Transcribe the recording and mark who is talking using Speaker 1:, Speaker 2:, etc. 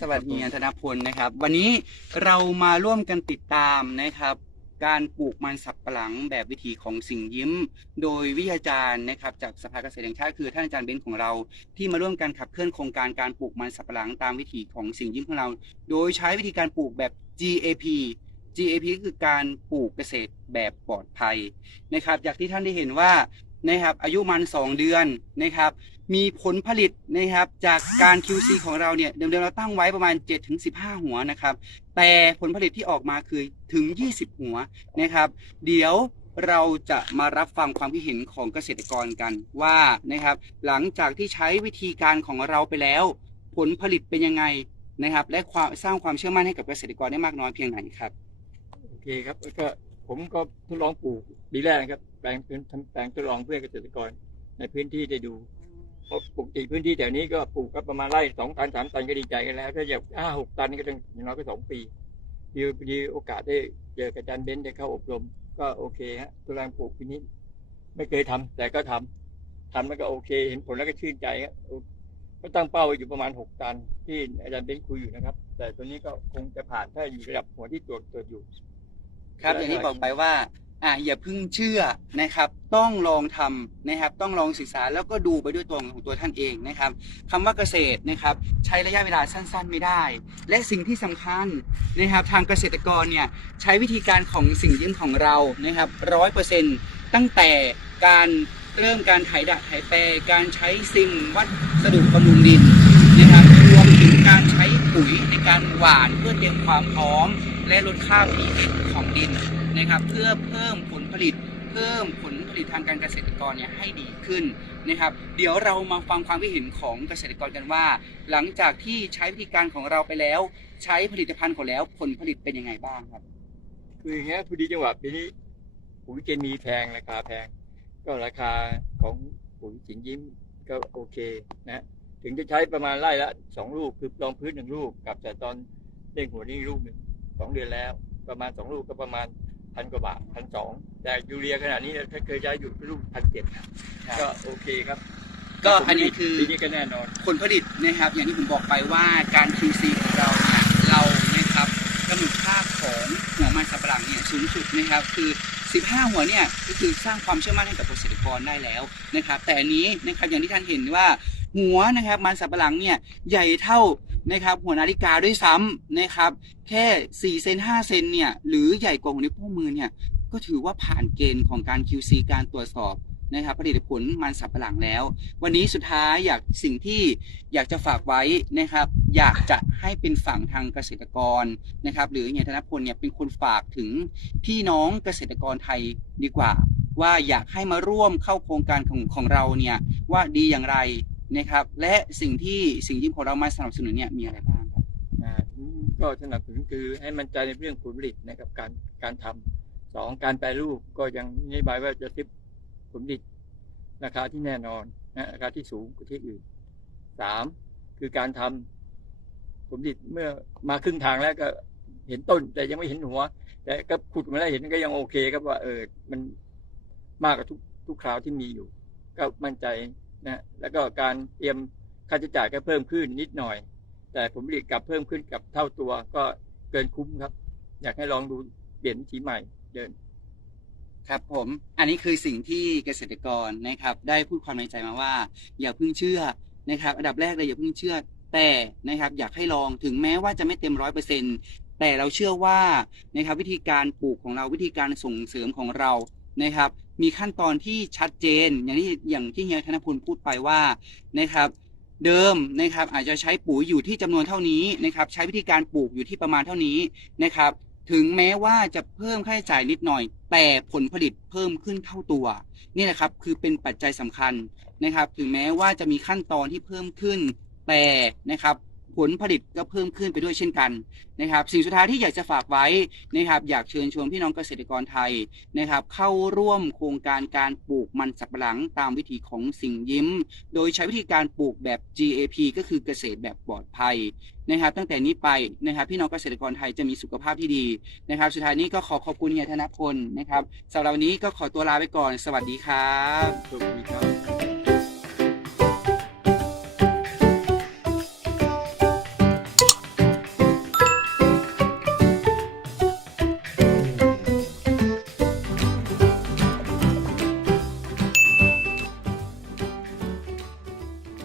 Speaker 1: สวัสดีธนพลนะครับ วันนี้เรามาร่วมกันติดตามนะครับ การปลูกมันสับปะหลังแบบวิถีของสิ่งยิ้ม โดยวิทยาจารย์นะครับ จากสภาเกษตรแห่งชาติคือท่านอาจารย์เบนซ์ของเรา ที่มาร่วมกันขับเคลื่อนโครงการการปลูกมันสับปะหลังตามวิถีของสิ่งยิ้มของเรา โดยใช้วิธีการปลูกแบบ GAP GAP คือการปลูกเกษตรแบบปลอดภัยนะครับ จากที่ท่านได้เห็นว่า นะครับอายุมัน2เดือนนะครับมีผลผลิตนะครับจากการ QC ของเราเนี่ยเดิมๆเราตั้งไว้ประมาณ 7-15 หัวนะครับแต่ผลผลิตที่ออกมาคือถึง 20 หัวนะครับ เดี๋ยวเราจะมารับฟังความคิดเห็นของเกษตรกรกันว่านะครับหลังจากที่ใช้วิธีการของเราไปแล้ว ผลผลิตเป็นยังไงนะครับ และความสร้างความเชื่อมั่นให้กับเกษตรกรได้มากน้อยเพียงไหนครับ
Speaker 2: โอเคครับแล้วก็ ผมก็ทดลองปลูกปีแรกนะครับแปลงเป็นทำแปลงทดลองเพื่อเกษตรกรในพื้นที่ได้ดูเพราะปกติพื้นที่แถวนี้ก็ปลูกก็ประมาณไร่สองตันสามตันก็ดีใจกันแล้ว ถ้าอยากห้าหกตันนี่ก็ต้องอย่างน้อยก็สองปีดีดีโอกาสได้เจอกับอาจารย์เบนซ์ได้เข้าอบรม ก็โอเคฮะทดลองปลูกปีนี้ ไม่เคยทำแต่ก็ทำทำแล้วก็โอเค เห็นผลแล้วก็ชื่นใจครับก็ตั้งเป้าไว้อยู่ประมาณหกตัน ที่อาจารย์เบนซ์คุยอยู่นะครับ แต่ตัวนี้ก็คงจะผ่านถ้าอยู่ระดับหัวที่ตรวจตรวจอยู่
Speaker 1: ครับอย่างที่บอกไปว่าอ่าอย่าเพิ่งเชื่อนะครับ ต้องลองทำนะครับ ต้องลองศึกษาแล้วก็ดูไปด้วยตัวของตัวท่านเองนะครับคำว่าเกษตรนะครับ ใช้ระยะเวลาสั้น ๆ ไม่ได้ และสิ่งที่สำคัญนะครับทางเกษตรกรเนี่ยใช้วิธีการของสิ่งยื่นของเรานะครับร้อยเปอร์เซ็นต์ตั้งแต่การเริ่มการไถดะไถแปรการใช้ซิมวัสดุบำรุงดินนะครับรวมถึงการใช้ปุ๋ยในการหว่านเพื่อเตรียมความพร้อม และลดค่า pH ของดินนะครับ เพื่อเพิ่มผลผลิต เพิ่มผลผลิตทางการเกษตรกรเนี่ยให้ดีขึ้นนะครับ เดี๋ยวเรามาฟังความคิดเห็นของเกษตรกรกันว่า หลังจากที่ใช้วิธีการของเราไปแล้ว ใช้ผลิตภัณฑ์ของแล้วผลผลิตเป็นยังไงบ้างครับ
Speaker 2: คืออย่างเงี้ยพอดีจังหวะปีนี้ปุ๋ยเคมีแพงราคาแพง ก็ราคาของปุ๋ยสิงยิ้มก็โอเคนะถึงจะใช้ประมาณไร่ละสองลูกคือรองพื้นหนึ่งลูกกับแต่ตอนเด้งหัวนี่ลูกหนึ่ง สองเดือนแล้ว ประมาณสองลูกก็ประมาณพันกว่าบาทพันสองแต่ยูเรียขนาดนี้เนี่ยถ้าเคยใช้อยู่ลูกพันเจ็ดก็โอเคครับ
Speaker 1: ก็อันนี้คือ
Speaker 2: ปีนี้ก็แน่นอน
Speaker 1: ผลผลิตนะครับ อย่างที่ผมบอกไปว่าการ QC ของเราเนี่ยเรานะครับกำหนดค่าของหัวมันสับปะหลังเนี่ยสูงสุดนะครับ คือ 15 หัวเนี่ยก็คือสร้างความเชื่อมั่นให้กับเกษตรกรได้แล้วนะครับ แต่อันนี้นะครับอย่างที่ท่านเห็นว่าหัวนะครับมันสับปะหลังเนี่ยใหญ่เท่า นะครับหัวนาฬิกาด้วยซ้ำนะครับ แค่ 4 เซน5เซนเนี่ยหรือใหญ่กว่าหัวนิ้วโป้งมือเนี่ยก็ถือว่าผ่านเกณฑ์ของการ QC การตรวจสอบนะครับผลิตผลมันสับปะหลังแล้ว วันนี้สุดท้ายอยากสิ่งที่อยากจะฝากไว้นะครับ อยากจะให้เป็นฝั่งทางเกษตรกรนะครับ หรือเฮียธนพลเนี่ยเป็นคนฝากถึงพี่น้องเกษตรกรไทยดีกว่า ว่าอยากให้มาร่วมเข้าโครงการของของเราเนี่ยว่าดีอย่างไร นะครับ และสิ่งที่สิ่งที่ของเรามาสนับสนุนเนี่ยมีอะไรบ้างครับ
Speaker 2: ก็สนับสนุนคือให้มั่นใจในเรื่องผลผลิตนะครับการการทำสองการแปรรูปก็ยังนโยบายว่าจะทิบผลผลิตราคาที่แน่นอนนะราคาที่สูงกว่าที่อื่นสามคือการทำผลผลิตเมื่อมาครึ่งทางแล้วก็เห็นต้นแต่ยังไม่เห็นหัว แต่ก็ขุดมาแล้วเห็นก็ยังโอเคครับว่าเออมันมากกว่าทุกทุกคราวที่มีอยู่ ก็มั่นใจ นะแล้วก็การเตรียมค่าใช้จ่ายก็เพิ่มขึ้นนิดหน่อย แต่ผลผลิตกลับเพิ่มขึ้นกับเท่าตัวก็เกินคุ้มครับ อยากให้ลองดูเปลี่ยนวิธีใหม่เดิน
Speaker 1: ครับผมอันนี้คือสิ่งที่เกษตรกรนะครับ ได้พูดความในใจมาว่า อย่าเพิ่งเชื่อนะครับ อันดับแรกเลยอย่าเพิ่งเชื่อแต่นะครับอยากให้ลองถึงแม้ว่าจะไม่เต็มร้อยเปอร์เซ็นตแต่เราเชื่อว่านะครับวิธีการปลูกของเราวิธีการส่งเสริมของเรานะครับ มีขั้นตอนที่ชัดเจน อย่างที่อย่างที่เฮียธนพลพูดไปว่านะครับ เดิมนะครับอาจจะใช้ปุ๋ยอยู่ที่จำนวนเท่านี้นะครับ ใช้วิธีการปลูกอยู่ที่ประมาณเท่านี้นะครับ ถึงแม้ว่าจะเพิ่มค่าใช้จ่ายนิดหน่อย แต่ผลผลิตเพิ่มขึ้นเท่าตัวนี่แหละครับคือเป็นปัจจัยสำคัญนะครับ ถึงแม้ว่าจะมีขั้นตอนที่เพิ่มขึ้นแต่นะครับ ผลผลิตก็เพิ่มขึ้นไปด้วยเช่นกันนะครับ สิ่งสุดท้ายที่อยากจะฝากไว้นะครับ อยากเชิญชวนพี่น้องเกษตรกรไทยนะครับ เข้าร่วมโครงการการปลูกมันสับปะหลังตามวิถีของสิ่งยิ้ม โดยใช้วิธีการปลูกแบบ GAP ก็คือเกษตรแบบปลอดภัยนะครับ ตั้งแต่นี้ไปนะครับ พี่น้องเกษตรกรไทยจะมีสุขภาพที่ดีนะครับ สุดท้ายนี้ก็ขอขอบคุณเฮียธนพลนะครับสำหรับวันนี้ก็ขอตัวลาไปก่อน สวัสดีครับ
Speaker 2: สวัสดีครับ